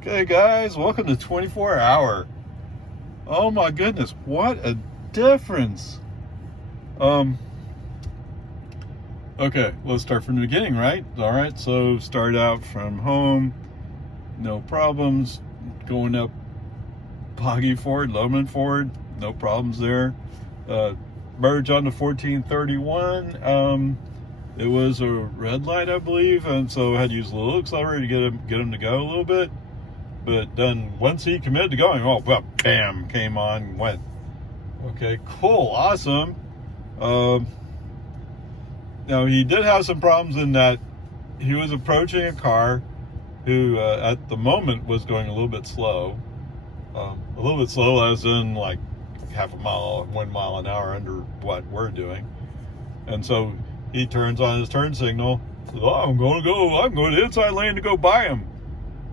Okay, guys, welcome to 24 Hour. Oh my goodness, what a difference. Um, okay, let's start from the beginning, right? All right, so start out from home, no problems. Going up Boggy Ford, Lowman Ford, no problems there. Merge on the 1431. It was a red light, I believe, and so I had to use a little accelerator to get him to go a little bit. But then once he committed to going, oh, well, bam, came on, went. Okay, cool, awesome. Now, he did have some problems in that he was approaching a car who, at the moment, was going a little bit slow. A little bit slow as in like half a mile, 1 mile an hour under what we're doing. And so he turns on his turn signal. Says, oh, I'm going to the inside lane to go by him.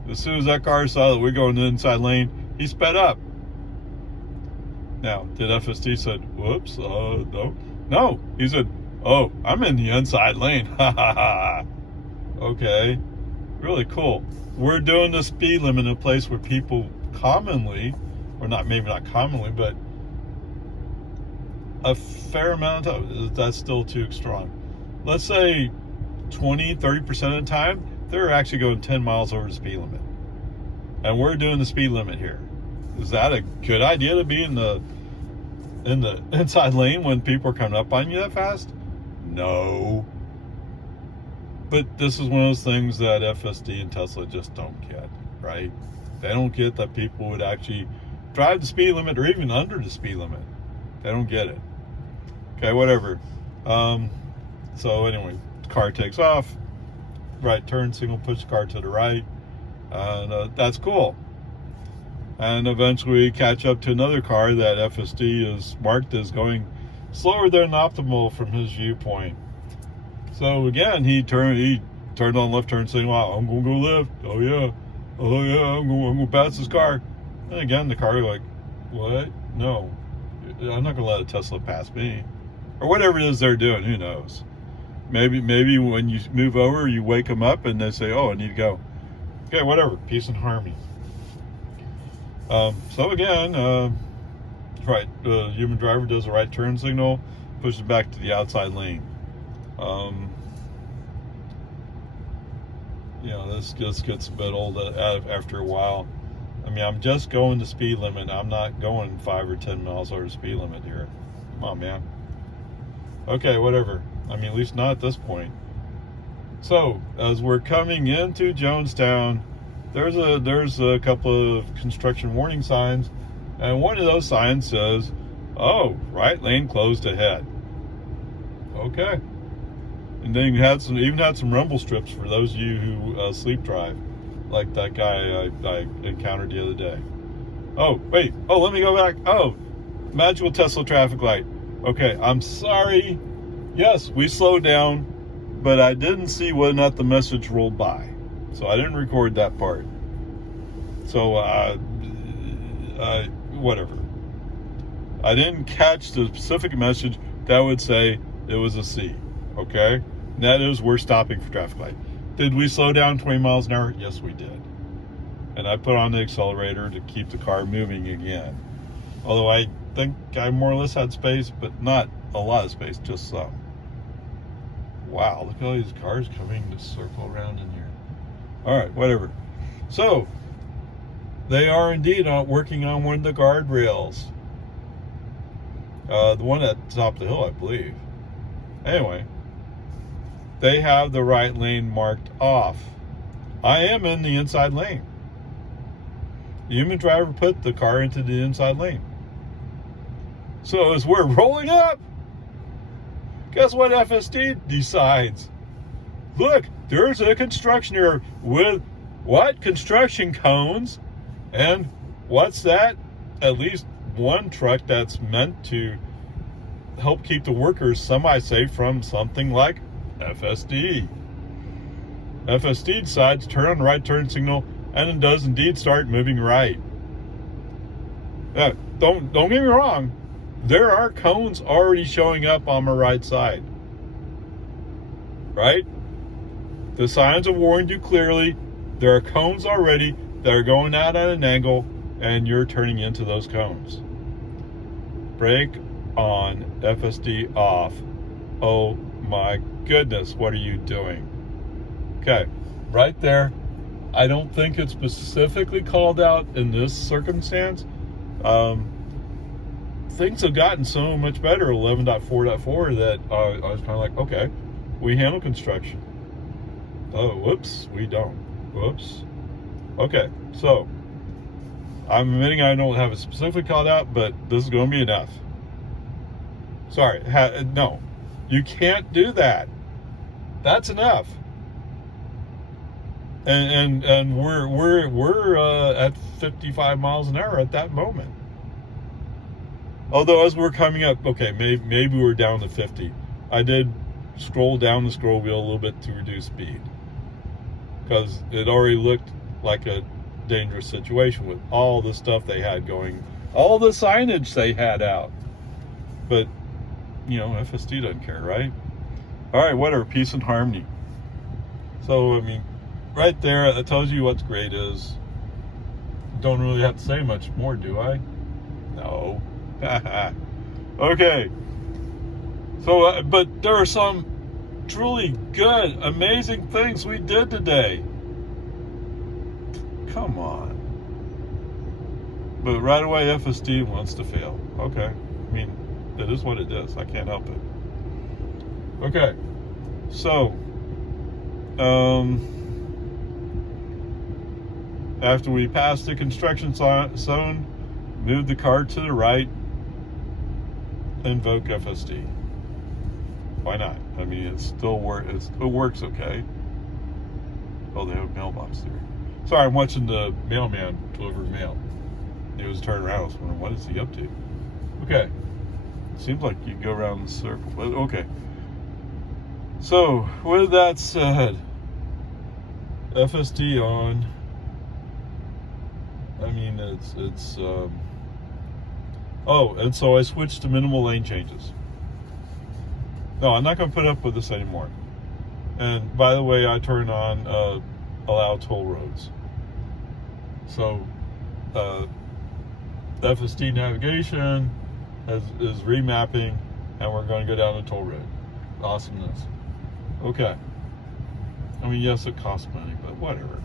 As soon as that car saw that we're going to the inside lane, he sped up. Now, did FSD said, whoops, no. No, he said, oh, I'm in the inside lane. Ha ha ha. Okay, really cool. We're doing the speed limit in a place where people commonly, or not, maybe not commonly, but a fair amount of time, that's still too strong. Let's say 20, 30% of the time, they're actually going 10 miles over the speed limit. And we're doing the speed limit here. Is that a good idea to be in the inside lane when people are coming up on you that fast? No. But this is one of those things that FSD and Tesla just don't get, right? They don't get that people would actually drive the speed limit or even under the speed limit. They don't get it. Okay, whatever. So anyway, the car takes off. Right turn signal, push the car to the right. And that's cool. And eventually catch up to another car that FSD is marked as going slower than optimal from his viewpoint. So again, he turned on left turn signal. I'm gonna go left. Oh yeah, I'm gonna pass this car. And again, the car like, what? No, I'm not gonna let a Tesla pass me, or whatever it is they're doing. Who knows? Maybe when you move over, you wake them up and they say, oh, I need to go. Okay, whatever. Peace and harmony. So again, right, the human driver does the right turn signal, pushes back to the outside lane. This gets a bit old after a while. I mean, I'm just going the speed limit. I'm not going 5 or 10 miles over the speed limit here. Come on, man. Okay, whatever. I mean, at least not at this point. So, as we're coming into Jonestown, there's a couple of construction warning signs, and one of those signs says, "Oh, right lane closed ahead." Okay, and then you even had some rumble strips for those of you who sleep drive, like that guy I encountered the other day. Oh, wait. Oh, let me go back. Oh, magical Tesla traffic light. Okay, I'm sorry. Yes, we slowed down, but I didn't see whether or not the message rolled by. So I didn't record that part. So, whatever. I didn't catch the specific message that would say it was a C. Okay? And that is, we're stopping for traffic light. Did we slow down 20 miles an hour? Yes, we did. And I put on the accelerator to keep the car moving again. Although I think I more or less had space, but not a lot of space, just some. Wow, look at all these cars coming to circle around in here. All right, whatever. So, they are indeed working on one of the guardrails. The one at the top of the hill, I believe. Anyway, they have the right lane marked off. I am in the inside lane. The human driver put the car into the inside lane. So as we're rolling up, guess what FSD decides? Look, there's a construction error with what? Construction cones. And what's that? At least one truck that's meant to help keep the workers semi-safe from something like FSD. FSD decides to turn on the right turn signal and it does indeed start moving right. Don't get me wrong. There are cones already showing up on my right side. Right? The signs have warned you clearly. There are cones already. They're going out at an angle, and you're turning into those cones. Brake on, FSD off. Oh my goodness, what are you doing? Okay, right there. I don't think it's specifically called out in this circumstance. Things have gotten so much better, 11.4.4, that I was kind of like, okay, we handle construction. Oh, whoops, we don't. Whoops. Okay, so I'm admitting I don't have it specifically called out, but this is going to be enough. Sorry, no, you can't do that. That's enough. And we're at 55 miles an hour at that moment. Although as we're coming up, okay, maybe we're down to 50. I did scroll down the scroll wheel a little bit to reduce speed, because it already looked like a dangerous situation with all the stuff they had going, all the signage they had out. But, you know, FSD doesn't care, right? All right, whatever, peace and harmony. So, I mean, right there, that tells you what's great is. Don't really have to say much more, do I? No. Okay. So, but there are some truly good, amazing things we did today. Come on. But right away, FSD wants to fail. Okay. I mean, it is what it is. I can't help it. Okay. So, after we passed the construction zone, move the car to the right, invoke FSD. Why not? I mean, it still works okay. Oh, they have a mailbox there. Sorry, I'm watching the mailman deliver mail. He was turning around. I was wondering, what is he up to? Okay. Seems like you go around the circle, but okay. So, with that said, FSD on. I mean, it's oh, and so I switched to minimal lane changes. No, I'm not going to put up with this anymore. And by the way, I turned on allow toll roads. So, FSD navigation is remapping, and we're going to go down the toll road. Awesomeness. Okay. I mean, yes, it costs money, but whatever.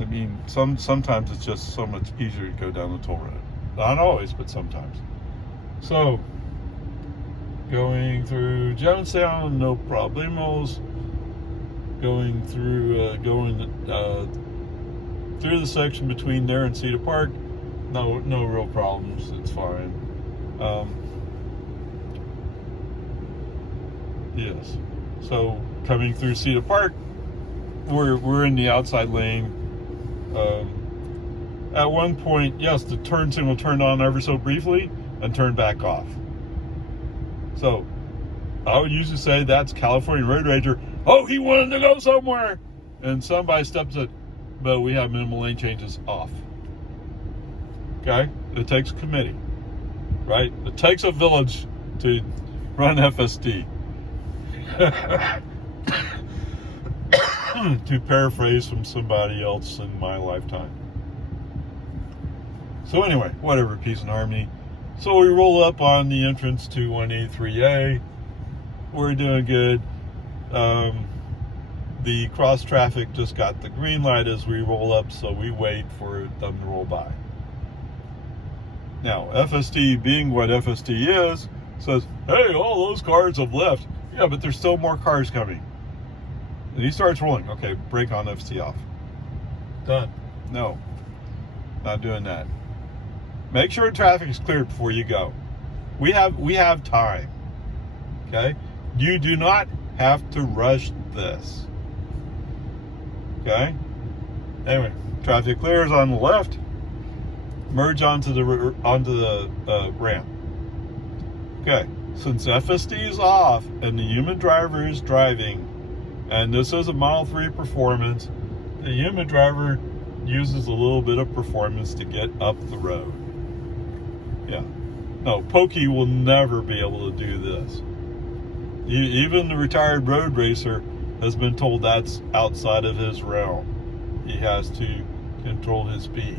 I mean, sometimes it's just so much easier to go down the toll road. Not always, but sometimes. So, going through Jonestown, no problemos. Going through through the section between there and Cedar Park, no real problems. It's fine. Yes. So coming through Cedar Park, we're in the outside lane. At one point, yes, the turn signal turned on ever so briefly and turned back off. So I would usually say that's California Road Rager. Oh, he wanted to go somewhere, and somebody steps it. But we have minimal lane changes off. Okay, it takes a committee, right? It takes a village to run FSD. To paraphrase from somebody else in my lifetime. So anyway, whatever, peace and harmony. So we roll up on the entrance to 183A. We're doing good. The cross traffic just got the green light as we roll up, so we wait for them to roll by. Now, FSD being what FSD is, says, hey, all those cars have left. Yeah, but there's still more cars coming. And he starts rolling. Okay, brake on, FSD off. Done. No, not doing that. Make sure traffic is cleared before you go. We have time. Okay? You do not have to rush this. Okay? Anyway, traffic clears on the left. Merge onto the ramp. Okay, since FSD is off and the human driver is driving, and this is a Model 3 performance, the human driver uses a little bit of performance to get up the road. Yeah. No, Pokey will never be able to do this. Even the retired road racer has been told that's outside of his realm. He has to control his speed.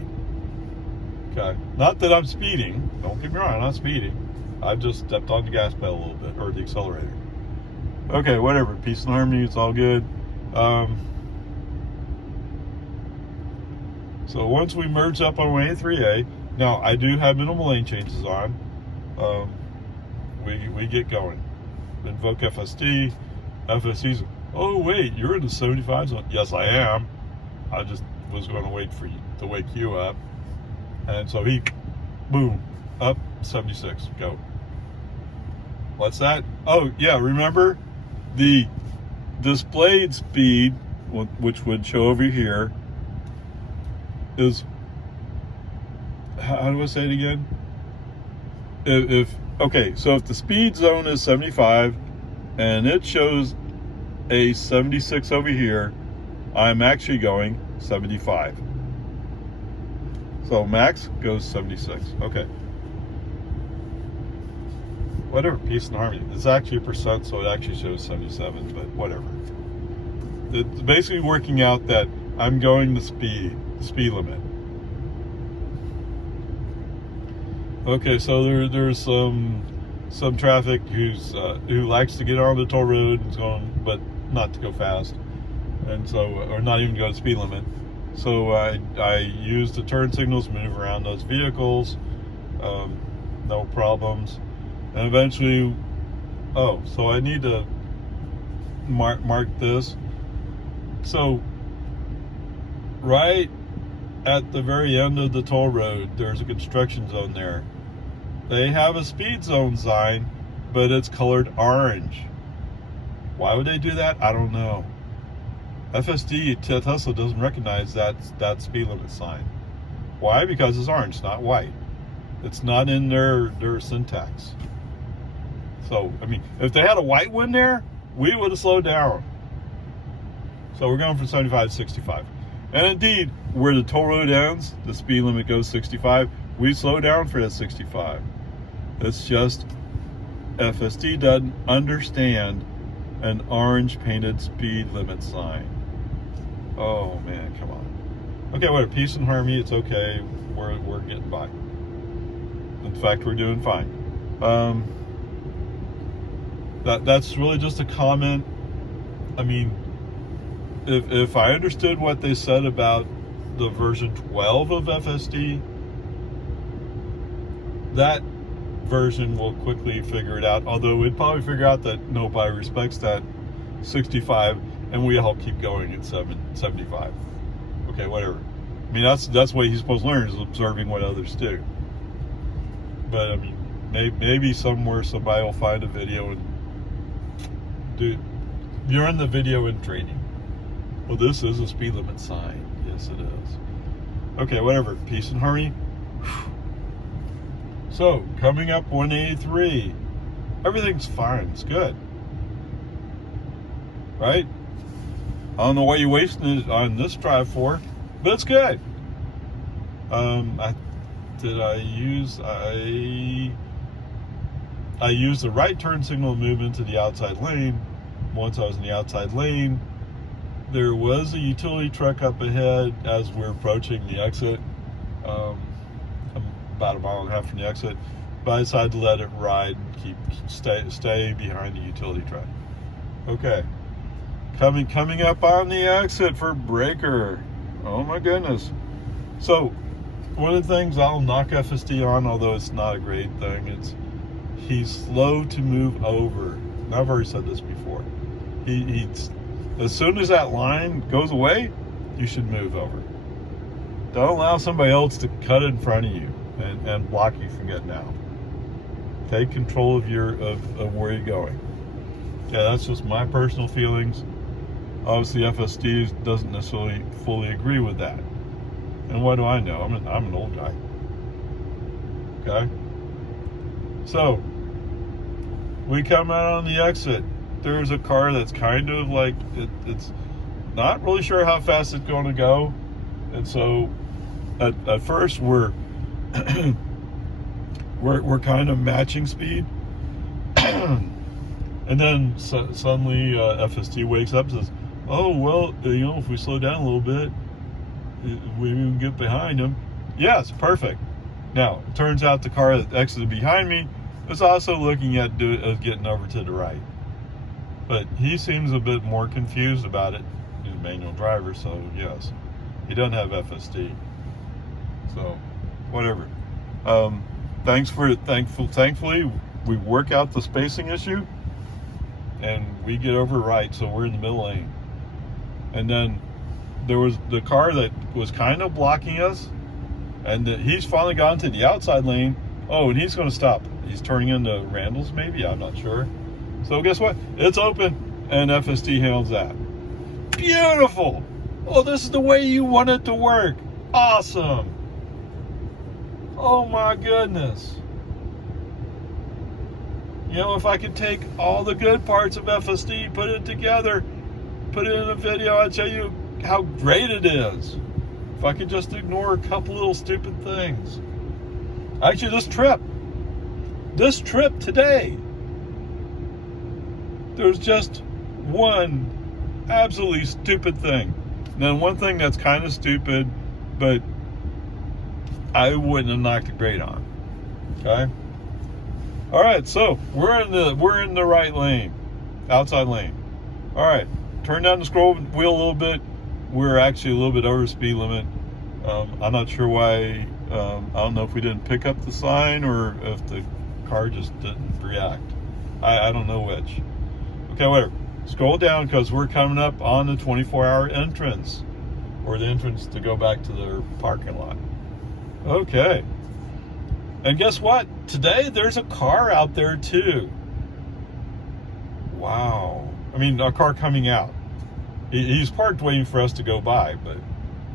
Okay, not that I'm speeding. Don't get me wrong, I'm not speeding. I've just stepped on the gas pedal a little bit, or the accelerator. Okay, whatever. Peace and harmony. It's all good. So once we merge up on A3A, now I do have minimal lane changes on. We get going. Invoke FSD. FSD's. Oh wait, you're in the 75 zone. Yes, I am. I just was going to wait for you to wake you up. And so he, boom, up 76. Go. What's that? Oh yeah, remember the displayed speed, which would show over here, is, how do I say it again? Okay, so if the speed zone is 75 and it shows a 76 over here, I'm actually going 75. So max goes 76. Okay. Whatever, peace and harmony. It's actually a percent, so it actually shows 77, but whatever. It's basically working out that I'm going the speed limit. Okay, so there's some traffic who likes to get on the toll road and going, but not to go fast, and so, or not even go to speed limit. So I use the turn signals to move around those vehicles, no problems. And eventually, so I need to mark this. So right at the very end of the toll road, there's a construction zone there. They have a speed zone sign, but it's colored orange. Why would they do that? I don't know. FSD, Tesla doesn't recognize that speed limit sign. Why? Because it's orange, not white. It's not in their syntax. So, I mean, if they had a white one there, we would have slowed down. So we're going from 75 to 65. And indeed, where the toll road ends, the speed limit goes 65. We slow down for that 65. It's just FSD doesn't understand an orange painted speed limit sign. Oh man, come on. Okay, whatever. Peace and harmony. It's okay. We're getting by. In fact, we're doing fine. That's really just a comment. I mean, if I understood what they said about the version 12 of FSD, that version will quickly figure it out. Although we'd probably figure out that nobody respects that 65, and we all keep going at 75. Okay, whatever. I mean, that's what he's supposed to learn, is observing what others do. But I mean, maybe somewhere somebody will find a video and do. You're in the video and training. Well, this is a speed limit sign. Yes, it is. Okay, whatever. Peace and harmony. So, coming up 183. Everything's fine. It's good. Right? I don't know what you're wasting it on this drive for, but it's good. I used the right turn signal to move into the outside lane. Once I was in the outside lane, there was a utility truck up ahead as we're approaching the exit. I'm about a mile and a half from the exit, but I decided to let it ride and stay behind the utility truck. Okay, coming up on the exit for breaker. Oh my goodness. So one of the things I'll knock FSD on, although it's not a great thing, he's slow to move over. And I've already said this before. He's as soon as that line goes away, you should move over. Don't allow somebody else to cut in front of you and block you from getting out. Take control of where you're going. Yeah, that's just my personal feelings. Obviously, FSD doesn't necessarily fully agree with that. And what do I know? I'm an old guy. Okay? So, we come out on the exit. There's a car that's kind of like, it's not really sure how fast it's going to go. And so, at first, we're kind of matching speed. And then suddenly FSD wakes up and says, oh, well, if we slow down a little bit, we can get behind him. Yes, perfect. Now, it turns out the car that exited behind me was also looking at getting over to the right. But he seems a bit more confused about it. He's a manual driver, so yes. He doesn't have FSD. So, whatever. Thankfully, we work out the spacing issue, and we get over right, so we're in the middle lane. And then there was the car that was kind of blocking us, and he's finally gotten to the outside lane. Oh, and he's going to stop. He's turning into Randall's, maybe? I'm not sure. So guess what? It's open, and FSD handles that. Beautiful! Oh, this is the way you want it to work. Awesome! Oh my goodness. You know, if I could take all the good parts of FSD, put it together, put it in a video, I'd show you how great it is. If I could just ignore a couple little stupid things. Actually, this trip today, there's just one absolutely stupid thing. Now, one thing that's kind of stupid, but I wouldn't have knocked a grade on. Okay? All right, so we're in the right lane, outside lane. All right, turn down the scroll wheel a little bit. We're actually a little bit over speed limit. I'm not sure why. I don't know if we didn't pick up the sign or if the car just didn't react. I don't know which. Okay, whatever. Scroll down because we're coming up on the 24-hour entrance, or the entrance to go back to their parking lot. Okay. And guess what? Today there's a car out there too. Wow. I mean, a car coming out. He's parked waiting for us to go by, but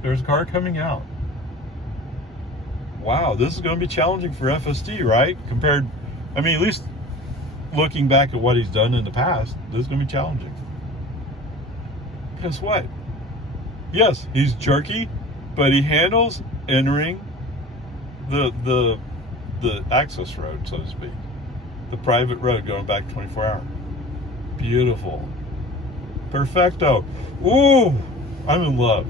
there's a car coming out. Wow, this is going to be challenging for FSD, right? At least looking back at what he's done in the past, this is going to be challenging. Guess what? Yes, he's jerky, but he handles entering the access road, so to speak. The private road going back 24 hours. Beautiful. Perfecto. Ooh, I'm in love.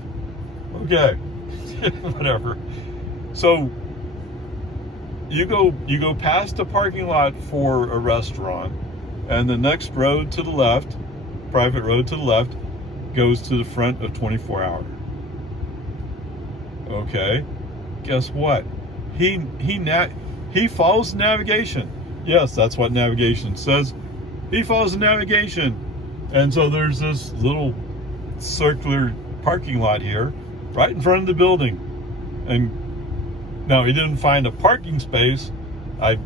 Okay. Whatever. So you go past the parking lot for a restaurant, and the next road to the left, private road to the left, goes to the front of 24 hour. Okay. Guess what? He follows the navigation. Yes, that's what navigation says. He follows the navigation. And so there's this little circular parking lot here, right in front of the building. And now he didn't find a parking space. I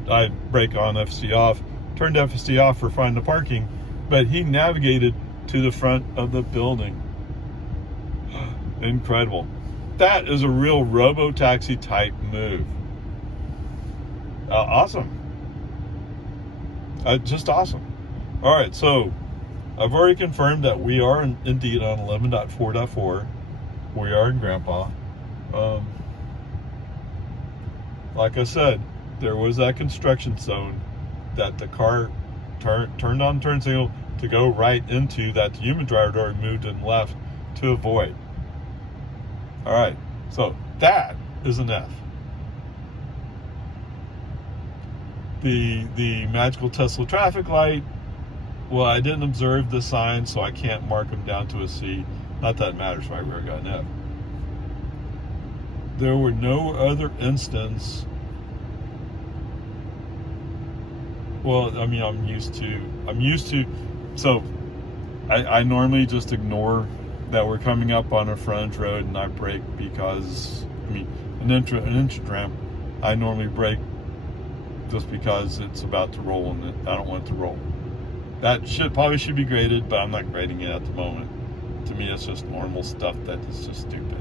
brake on, FSD off, turned FSD off for finding the parking, but he navigated to the front of the building. Incredible. That is a real robo-taxi type move. Awesome. Just awesome. All right, so I've already confirmed that we are indeed on 11.4.4. We are in Grnpa. Like I said, there was that construction zone that the car turned on turn signal to go right into, that the human driver door moved and left to avoid. All right, so that is an F. The magical Tesla traffic light, well, I didn't observe the sign, so I can't mark them down to a C. Not that it matters, right? We got an F. There were no other instance. Well, I mean, I'm used to, so I normally just ignore that we're coming up on a frontage road and I brake because, I mean, an entrance ramp, I normally brake just because it's about to roll and I don't want it to roll. That probably should be graded, but I'm not grading it at the moment. To me, it's just normal stuff that is just stupid.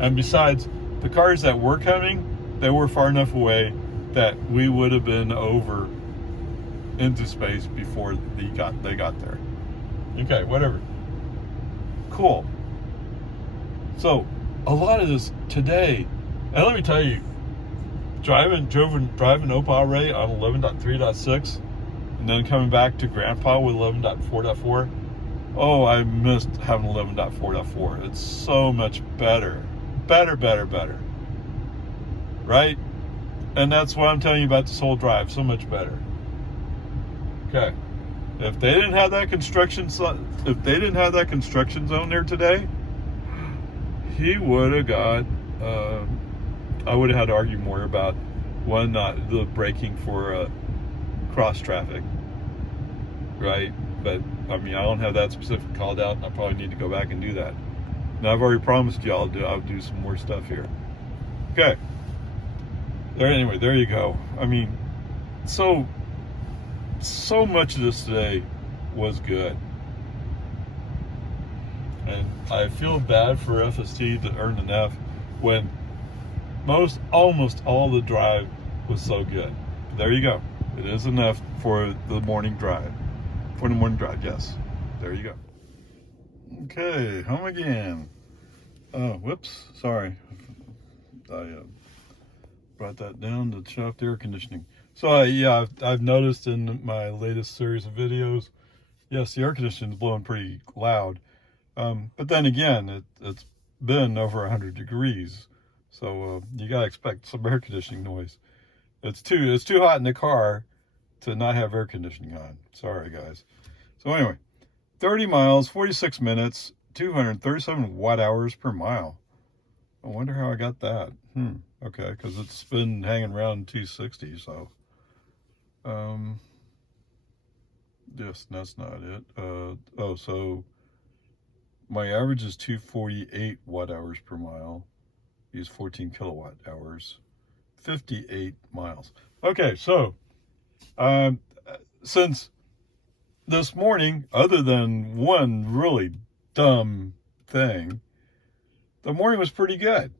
And besides, the cars that were coming, they were far enough away that we would have been over into space before they got there. Okay, whatever. Cool. So, a lot of this today, and let me tell you, driving Opal Ray on 11.3.6, and then coming back to Grnpa with 11.4.4. Oh, I missed having 11.4.4. It's so much better. better, right? And that's what I'm telling you about this whole drive. So much better. Okay. If they didn't have that construction zone there today, he would have got. I would have had to argue more about not the braking for cross traffic, right? But I mean, I don't have that specific called out, and I probably need to go back and do that. Now I've already promised you I'll do some more stuff here. Okay. Anyway, there you go. I mean, so much of this today was good. And I feel bad for FST to earn an F when almost all the drive was so good. There you go. It is an F for the morning drive. For the morning drive, yes. There you go. Okay, home again. Oh, whoops. Sorry. I brought that down to shut off the air conditioning. So yeah, I've noticed in my latest series of videos, yes, the air conditioning is blowing pretty loud. But then again, it's been over 100 degrees, so you gotta expect some air conditioning noise. It's too hot in the car to not have air conditioning on. Sorry, guys. So anyway, 30 miles, 46 minutes, 237 watt hours per mile. I wonder how I got that. Okay, because it's been hanging around 260, so. Yes, that's not it. So my average is 248 watt hours per mile. Use 14 kilowatt hours, 58 miles. Okay, so since this morning, other than one really dumb thing, the morning was pretty good.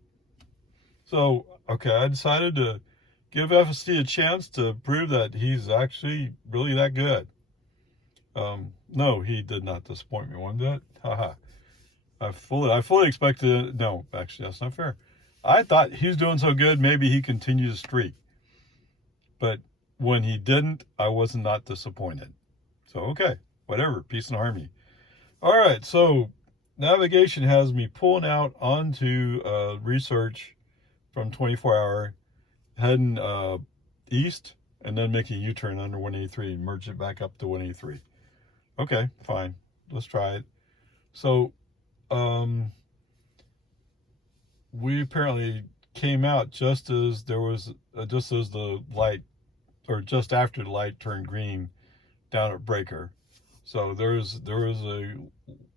So, okay, I decided to give FST a chance to prove that he's actually really that good. No, he did not disappoint me one bit. Haha. I fully expected. No, actually, that's not fair. I thought he was doing so good, maybe he continued to streak. But when he didn't, I was not disappointed. So, okay, whatever, peace and harmony. All right, so navigation has me pulling out onto research from 24-hour, heading east, and then making a U-turn under 183, merge it back up to 183. Okay, fine, let's try it. So, we apparently came out just as the light, or just after the light turned green down at Breaker. So there was a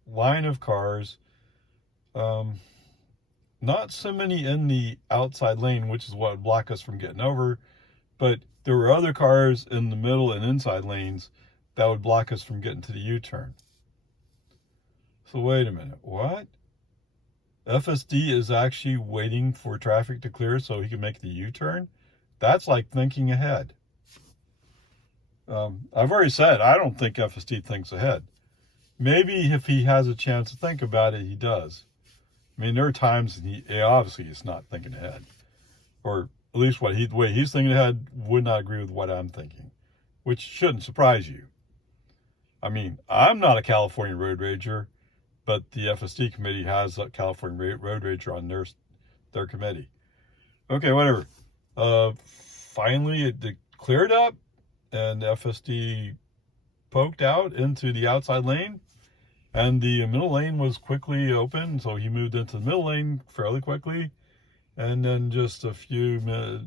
line of cars, not so many in the outside lane, which is what would block us from getting over, but there were other cars in the middle and inside lanes that would block us from getting to the U-turn. So wait a minute, what? FSD is actually waiting for traffic to clear so he can make the U-turn? That's like thinking ahead. I've already said I don't think FSD thinks ahead. Maybe if he has a chance to think about it, he does. I mean, there are times he obviously is not thinking ahead, or at least the way he's thinking ahead would not agree with what I'm thinking, which shouldn't surprise you. I mean, I'm not a California road rager, but the FSD committee has a California road rager on their committee. Okay, whatever. Finally, it cleared up, and FSD poked out into the outside lane, and the middle lane was quickly open, so he moved into the middle lane fairly quickly, and then just a few minutes,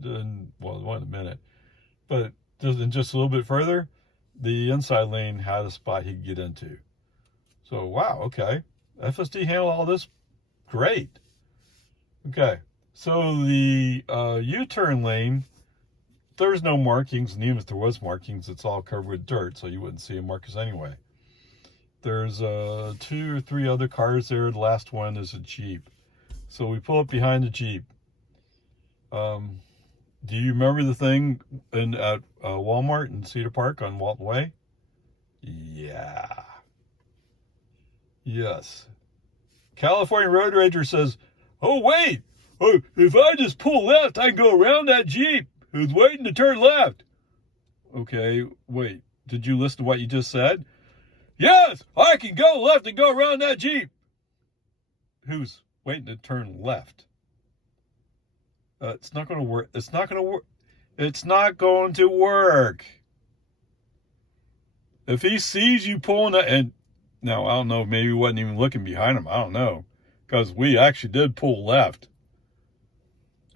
well, one minute, but just a little bit further, the inside lane had a spot he could get into. So, wow, okay. FSD handled all this great. Okay, so the U-turn lane, there's no markings, and even if there was markings, it's all covered with dirt, so you wouldn't see a markers anyway. There's 2 or 3 other cars there. The last one is a Jeep. So we pull up behind the Jeep. Do you remember the thing at Walmart in Cedar Park on Walton Way? Yeah. Yes. California Road Rager says, oh, wait. Oh, if I just pull left, I can go around that Jeep who's waiting to turn left. Okay, wait. Did you listen to what you just said? Yes, I can go left and go around that Jeep who's waiting to turn left. It's not going to work. It's not going to work. It's not going to work. If he sees you pulling it, and now I don't know, maybe he wasn't even looking behind him. I don't know, because we actually did pull left.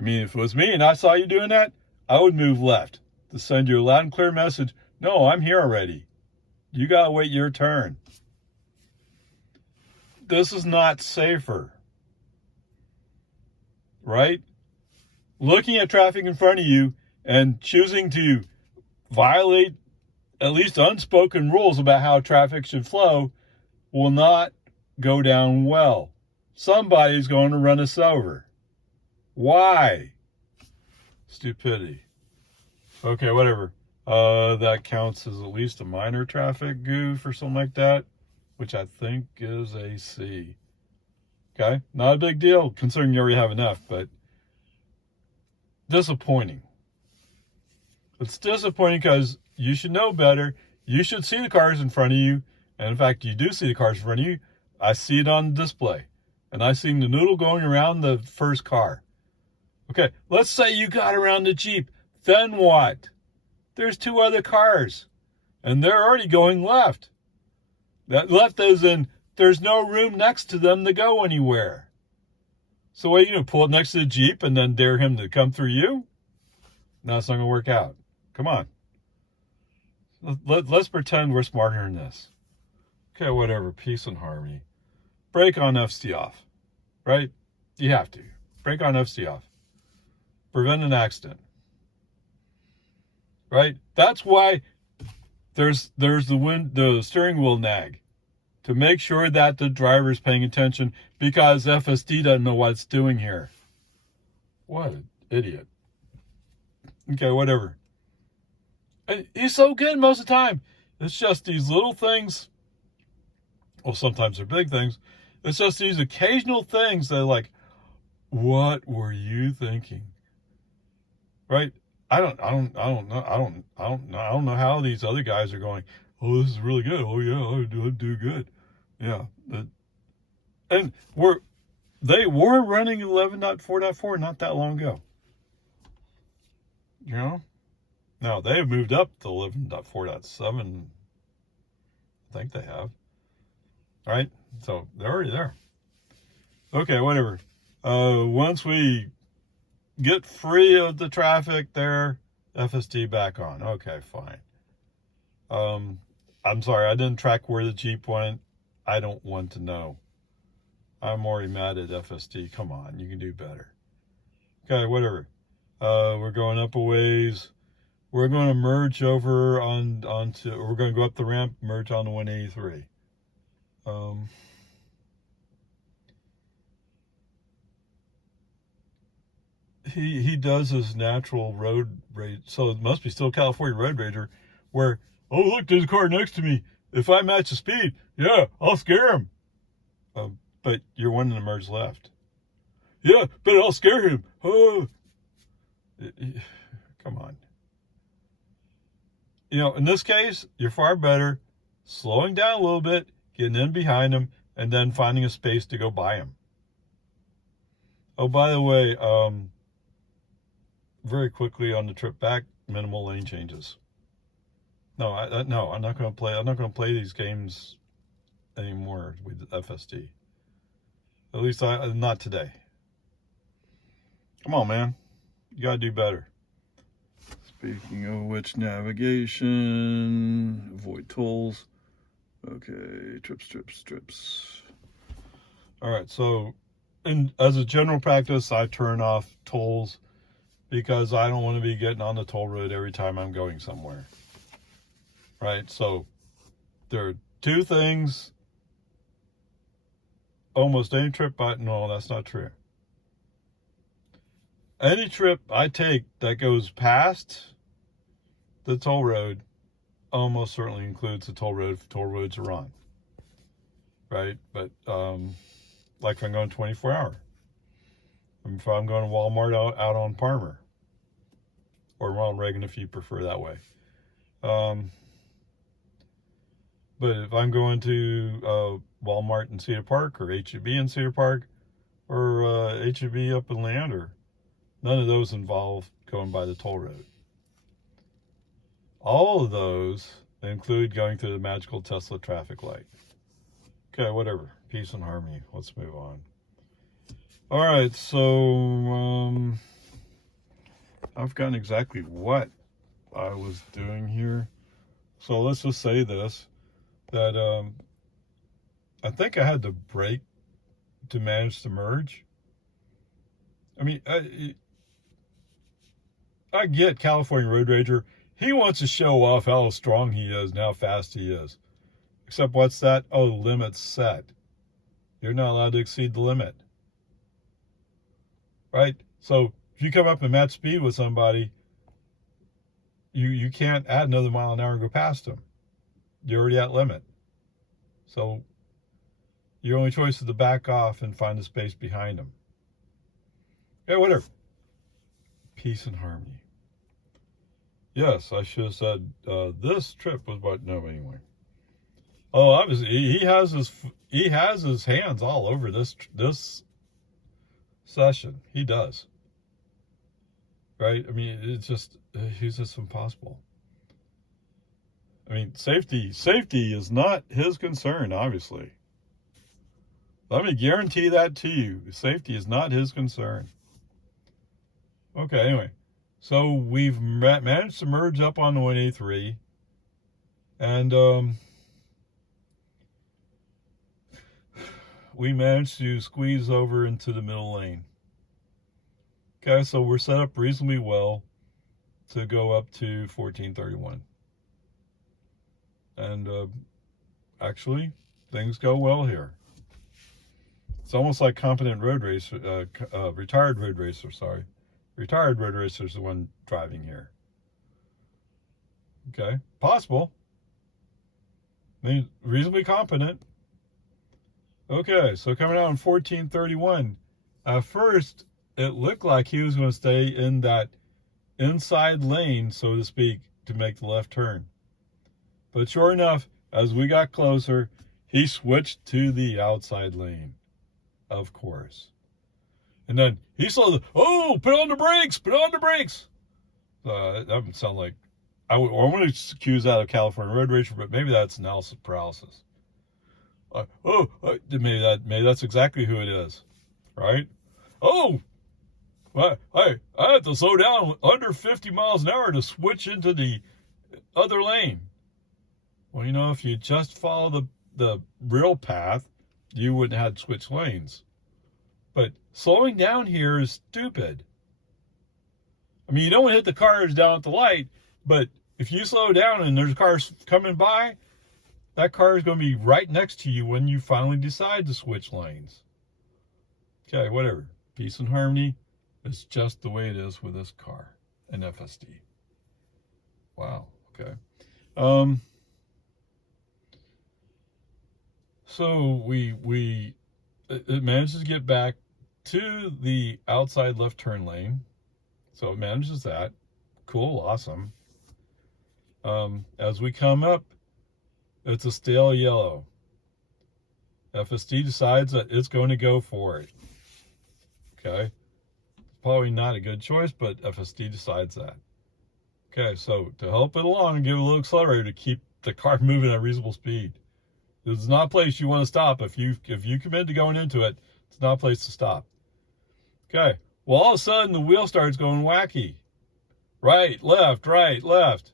I mean, if it was me and I saw you doing that, I would move left to send you a loud and clear message. No, I'm here already. You got to wait your turn. This is not safer. Right? Looking at traffic in front of you and choosing to violate at least unspoken rules about how traffic should flow will not go down well. Somebody's going to run us over. Why? Stupidity. Okay, whatever. That counts as at least a minor traffic goof or something like that, which I think is a C. Okay, not a big deal considering you already have enough, but disappointing. It's disappointing because you should know better. You should see the cars in front of you. And in fact, you do see the cars in front of you. I see it on the display. And I seen the noodle going around the first car. Okay, let's say you got around the Jeep. Then what? There's two other cars. And they're already going left. That left is in, there's no room next to them to go anywhere. So what, pull it next to the Jeep and then dare him to come through you? No, it's not going to work out. Come on. Let's pretend we're smarter than this. Okay, whatever. Peace and harmony. Brake on, FC off. Right? You have to. Brake on, FC off. Prevent an accident. Right? That's why there's the steering wheel nag. To make sure that the driver's paying attention because FSD doesn't know what it's doing here. What an idiot. Okay, whatever. And he's so good most of the time. It's just these little things. Well, sometimes they're big things. It's just these occasional things that are like, what were you thinking? Right? I don't know how these other guys are going, oh, this is really good. Oh yeah, I'll do good. Yeah. And they were running 11.4.4 not that long ago. Now they have moved up to 11.4.7. I think they have. All right. So they're already there. Okay, whatever. Once we get free of the traffic there, FSD back on. Okay, fine. I'm sorry, I didn't track where the Jeep went. I don't want to know. I'm already mad at FSD. Come on, you can do better. Okay, whatever. We're going up a ways. We're going to merge over onto. We're going to go up the ramp, merge on the 183. He does his natural road rage, so it must be still California road rager, where, oh look, there's a car next to me. If I match the speed, yeah, I'll scare him. But you're wanting to merge left. Yeah, but I'll scare him. Oh, come on. In this case, you're far better slowing down a little bit, getting in behind him, and then finding a space to go by him. Oh, by the way, very quickly on the trip back, minimal lane changes. No, I'm not going to play. I'm not going to play these games anymore with FSD. At least not today. Come on, man. You got to do better. Speaking of which, navigation, avoid tolls. Okay, trips. All right, so as a general practice, I turn off tolls because I don't want to be getting on the toll road every time I'm going somewhere. Right, so there are two things. Almost any trip, no, that's not true. Any trip I take that goes past the toll road almost certainly includes the toll road if toll roads are on. Right, but like if I'm going 24-hour. If I'm going to Walmart out on Palmer. Or Ronald Reagan if you prefer that way. But if I'm going to Walmart in Cedar Park or H-E-B in Cedar Park or H-E-B up in Leander, None of those involve going by the toll road. All of those include going through the magical Tesla traffic light. Okay, whatever. Peace and harmony. Let's move on. All right, so I've forgotten exactly what I was doing here. So let's just say this, that I think I had to brake to manage the merge. I mean, I get California Road Rager. He wants to show off how strong he is and how fast he is. Except what's that? Oh, the limit's set. You're not allowed to exceed the limit. Right? So if you come up and match speed with somebody, you can't add another mile an hour and go past them. You're already at limit. So your only choice is to back off and find the space behind them. Yeah, whatever. Peace and harmony. Yes, I should have said this trip was about, no, anyway. Oh, obviously he has his hands all over this session. He does. Right? I mean, it's just impossible. I mean, safety is not his concern, obviously. Let me guarantee that to you. Safety is not his concern. Okay, anyway. So we've managed to merge up on the 183. And we managed to squeeze over into the middle lane. Okay, so we're set up reasonably well to go up to 1431. And actually, things go well here. It's almost like competent road racer, retired road racer, sorry. Retired road racer is the one driving here. Okay, possible. I mean, reasonably competent. Okay, so coming out in 1431, at first, it looked like he was going to stay in that inside lane, so to speak, to make the left turn. But sure enough, as we got closer, he switched to the outside lane, of course. And then he saw put on the brakes, put on the brakes. That would sound like, I want to accuse that of California Road Rager, but maybe that's analysis paralysis. Maybe that's exactly who it is, right? Oh, I had to slow down under 50 miles an hour to switch into the other lane. Well, you know, if you just follow the real path, you wouldn't have to switch lanes. But slowing down here is stupid. I mean, you don't want to hit the cars down at the light, but if you slow down and there's cars coming by, that car is going to be right next to you when you finally decide to switch lanes. Okay, whatever. Peace and harmony is just the way it is with this car, an FSD. Wow, okay. So it manages to get back to the outside left turn lane. So it manages that. Cool, awesome. As we come up, it's a stale yellow. FSD decides that it's going to go for it. Okay. Probably not a good choice, but FSD decides that. Okay, so to help it along and give it a little accelerator to keep the car moving at reasonable speed. This is not a place you want to stop. If you commit to going into it, it's not a place to stop. Okay. Well, all of a sudden, the wheel starts going wacky. Right, left.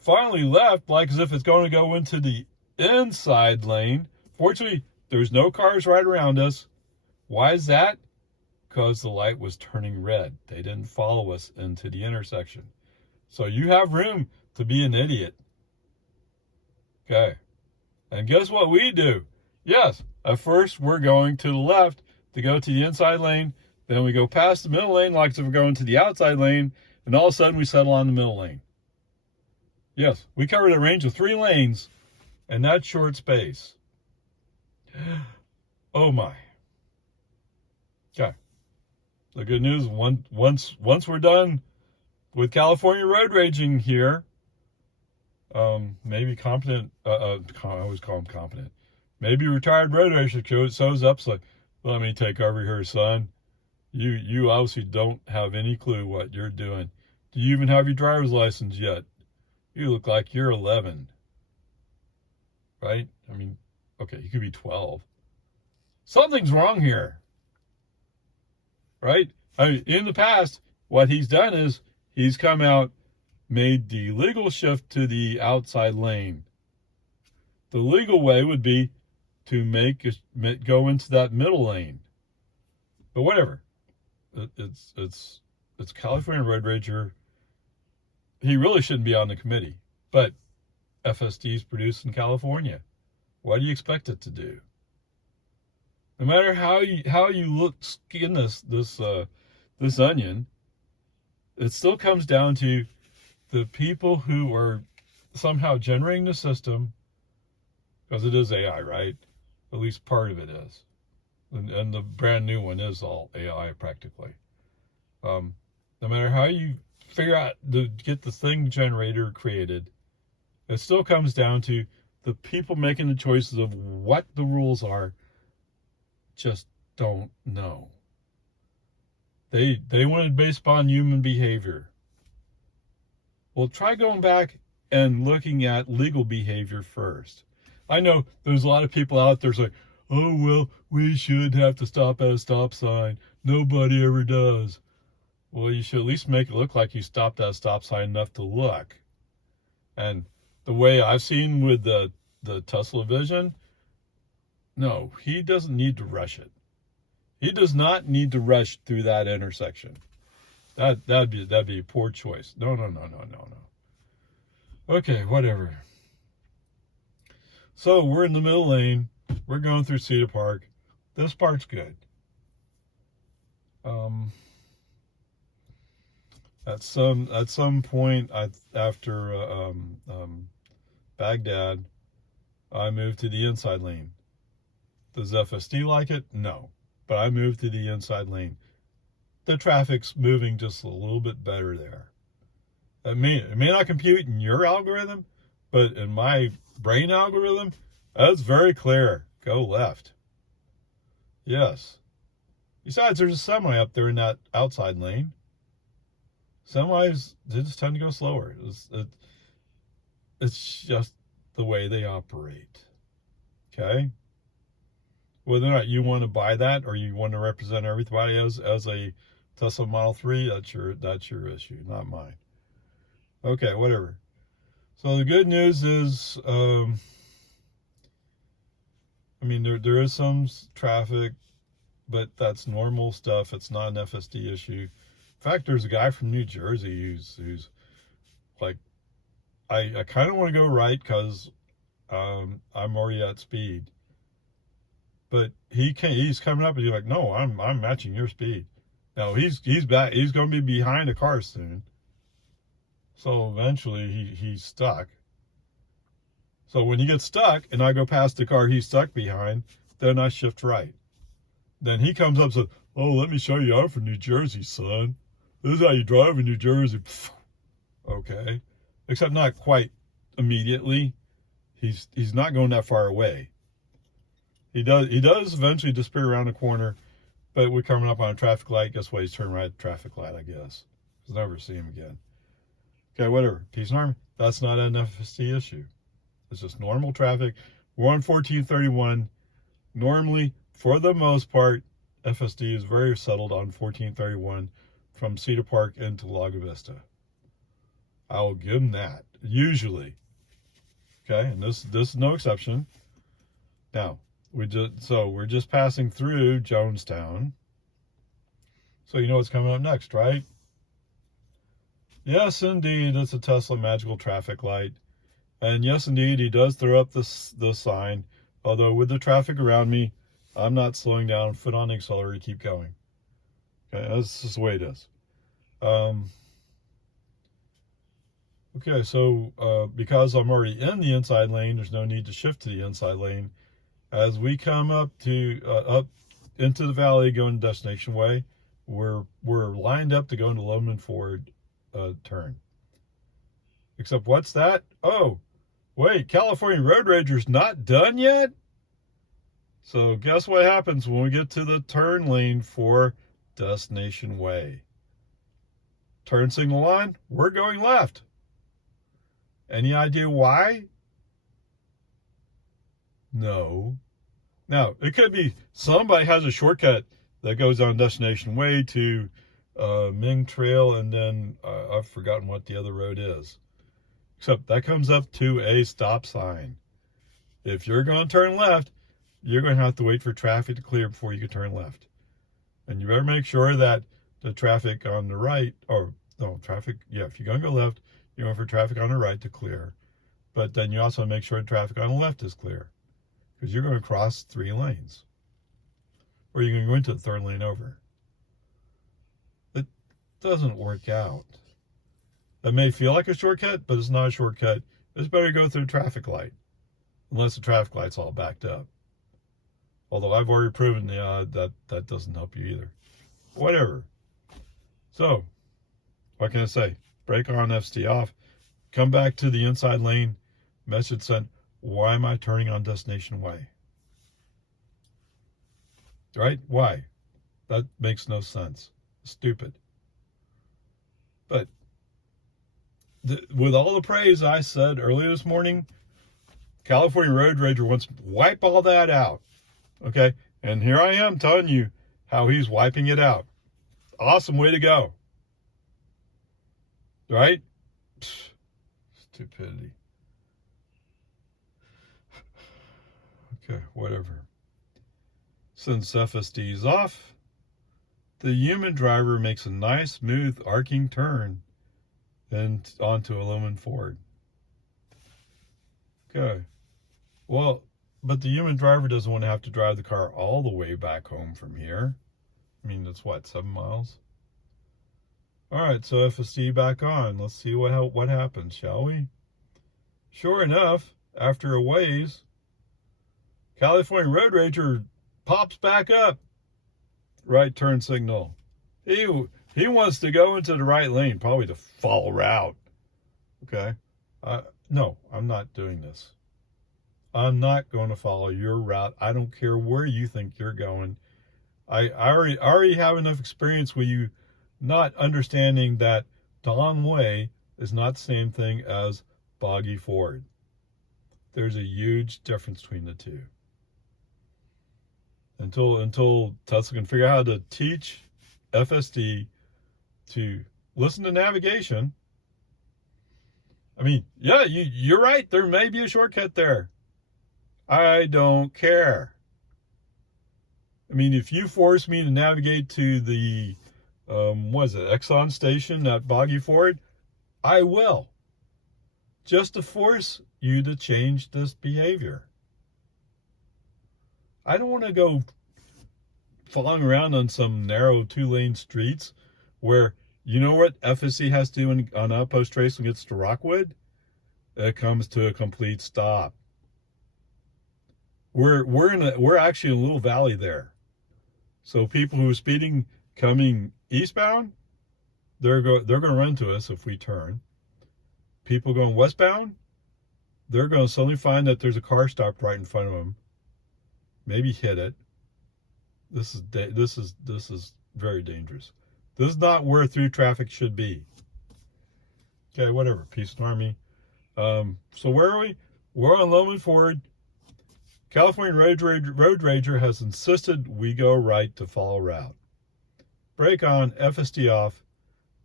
Finally left, like as if it's going to go into the inside lane. Fortunately, there's no cars right around us. Why is that? Because the light was turning red. They didn't follow us into the intersection. So you have room to be an idiot. Okay. And guess what we do? Yes, at first we're going to the left to go to the inside lane. Then we go past the middle lane like as if we're going to the outside lane. And all of a sudden we settle on the middle lane. Yes, we covered a range of 3 lanes in that short space. Oh my. Okay. The good news, once we're done with California road raging here, maybe competent, I always call him competent. Maybe retired road racer shows up, so like, let me take over here, son. You obviously don't have any clue what you're doing. Do you even have your driver's license yet? You look like you're 11, right? I mean, okay, you could be 12. Something's wrong here, right? I mean, in the past, what he's done is he's come out, made the legal shift to the outside lane. The legal way would be to go into that middle lane. But whatever. It's California Road Rager. He really shouldn't be on the committee. But FSD is produced in California. What do you expect it to do? No matter how you skin this onion, it still comes down to the people who are somehow generating the system, because it is AI, right? At least part of it is. And the brand new one is all AI practically. No matter how you figure out to get the thing generator created, it still comes down to the people making the choices of what the rules are just don't know. They want it based upon human behavior. Well, try going back and looking at legal behavior first. I know there's a lot of people out there saying, oh, well, we should have to stop at a stop sign. Nobody ever does. Well, you should at least make it look like you stopped at a stop sign enough to look. And the way I've seen with the Tesla Vision, no, he doesn't need to rush it. He does not need to rush through that intersection. That'd be a poor choice. No. Okay, whatever. So we're in the middle lane. We're going through Cedar Park. This part's good. At some point after Baghdad, I moved to the inside lane. Does FSD like it? No, but I moved to the inside lane. The traffic's moving just a little bit better there. It may not compute in your algorithm, but in my brain algorithm, that's very clear. Go left. Yes. Besides, there's a semi up there in that outside lane. Semis, they just tend to go slower. It's just the way they operate. Okay? Whether or not you want to buy that or you want to represent everybody as a Tesla Model 3, that's your issue, not mine. Okay, whatever. So the good news is, there is some traffic, but that's normal stuff. It's not an FSD issue. In fact, there's a guy from New Jersey who's like, I kind of want to go right because I'm already at speed. But he's coming up and he's like, no, I'm matching your speed. Now he's back. He's going to be behind a car soon. So eventually he's stuck. So when he gets stuck and I go past the car he's stuck behind, then I shift right. Then he comes up and says, oh, let me show you. I'm from New Jersey, son. This is how you drive in New Jersey. Okay. Except not quite immediately. He's not going that far away. He does eventually disappear around the corner, but we're coming up on a traffic light. Guess what? He's turning right at the traffic light, I guess. I'll never see him again. Okay, whatever. Peace and harmony. That's not an FSD issue. It's just normal traffic. We're on 1431. Normally, for the most part, FSD is very settled on 1431 from Cedar Park into Lago Vista. I will give him that. Usually. Okay, and this is no exception. Now, we're just passing through Jonestown. So you know what's coming up next, right? Yes, indeed, it's a Tesla magical traffic light. And yes, indeed, he does throw up the sign. Although with the traffic around me, I'm not slowing down, foot on the accelerator, keep going. Okay, that's just the way it is. Okay, so because I'm already in the inside lane, there's no need to shift to the inside lane. As we come up into the valley, going Destination Way, we're lined up to go into Loman Ford turn. Except what's that? Oh, wait, California Road Rager's not done yet? So guess what happens when we get to the turn lane for destination way. Turn signal on, we're going left. Any idea why? No. Now, it could be somebody has a shortcut that goes on destination way to Ming Trail, and then I've forgotten what the other road is. Except that comes up to a stop sign. If you're going to turn left, you're going to have to wait for traffic to clear before you can turn left. And you better make sure that the traffic on the right, or no, traffic, yeah, if you're going to go left, you're going for traffic on the right to clear. But then you also make sure the traffic on the left is clear, because you're going to cross 3 lanes. Or you're going to go into the 3rd lane over. It doesn't work out. It may feel like a shortcut, but it's not a shortcut. It's better to go through a traffic light, unless the traffic light's all backed up. Although I've already proven that doesn't help you either. Whatever. So, what can I say? Brake on, FSD off. Come back to the inside lane. Message sent. Why am I turning on destination way? Right? Why? That makes no sense. Stupid. But with all the praise I said earlier this morning, California Road Rager wants to wipe all that out. Okay? And here I am telling you how he's wiping it out. Awesome way to go. Right? Pfft, stupidity. Okay, whatever. Since FSD is off, the human driver makes a nice, smooth, arcing turn and onto a Lumen Ford. Okay. Well, but the human driver doesn't want to have to drive the car all the way back home from here. I mean, that's what, 7 miles? All right, so FSD back on. Let's see what happens, shall we? Sure enough, after a ways, California Road Rager pops back up. Right turn signal. He wants to go into the right lane, probably to follow route. Okay? No, I'm not doing this. I'm not going to follow your route. I don't care where you think you're going. I already have enough experience with you not understanding that Don Way is not the same thing as Boggy Ford. There's a huge difference between the two. Until Tesla can figure out how to teach FSD to listen to navigation. I mean, yeah, you're right. There may be a shortcut there. I don't care. I mean, if you force me to navigate to the, Exxon station at Boggy Ford, I will. Just to force you to change this behavior. I don't want to go following around on some narrow 2-lane streets where, you know what FSC has to do on Outpost Trace when it gets to Rockwood? It comes to a complete stop. We're actually in a little valley there. So people who are speeding coming eastbound, they're going to run to us if we turn. People going westbound, they're going to suddenly find that there's a car stopped right in front of them. Maybe hit it. This is very dangerous. This is not where through traffic should be. Okay, whatever. Peace and harmony. So where are we? We're on Lumen Ford. California Road Rager has insisted we go right to follow route. Brake on, FSD off.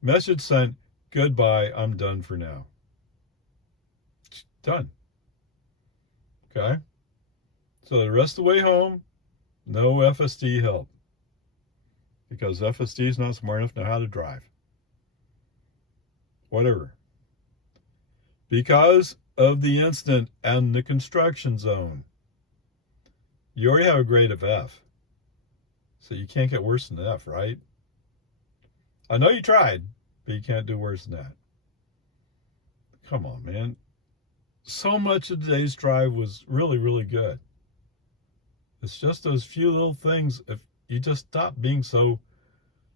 Message sent. Goodbye. I'm done for now. Done. Okay. So the rest of the way home, no FSD help. Because FSD is not smart enough to know how to drive. Whatever. Because of the incident and the construction zone. You already have a grade of F. So you can't get worse than F, right? I know you tried, but you can't do worse than that. Come on, man. So much of today's drive was really, really good. It's just those few little things. If you just stop being so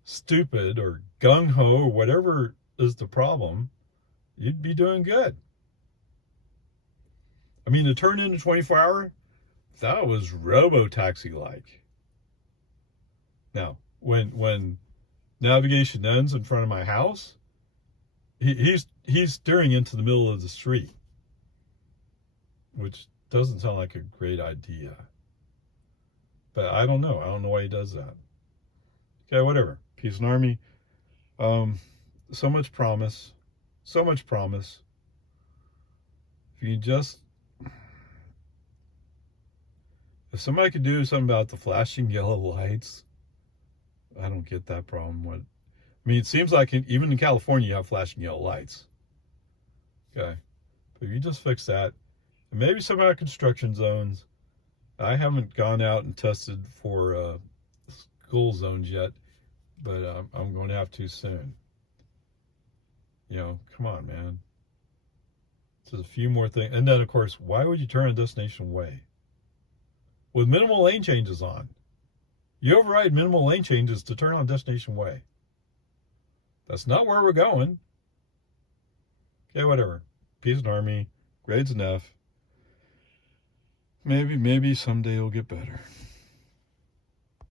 stupid or gung-ho or whatever is the problem, you'd be doing good. I mean, to turn into 24-hour, that was robo-taxi-like. Now, when navigation ends in front of my house, he's steering into the middle of the street, which doesn't sound like a great idea. But I don't know. I don't know why he does that. Okay, whatever. Peace and Army. So much promise. So much promise. If you just... If somebody could do something about the flashing yellow lights, I don't get that problem. What? I mean, it seems like even in California you have flashing yellow lights. Okay. But if you just fix that, and maybe some of our construction zones, I haven't gone out and tested for school zones yet, but I'm going to have to soon. You know, come on, man. Just a few more things. And then, of course, why would you turn on Destination Way? With minimal lane changes on. You override minimal lane changes to turn on Destination Way. That's not where we're going. Okay, whatever. Peace and Army. Grades and F. Maybe someday it'll get better.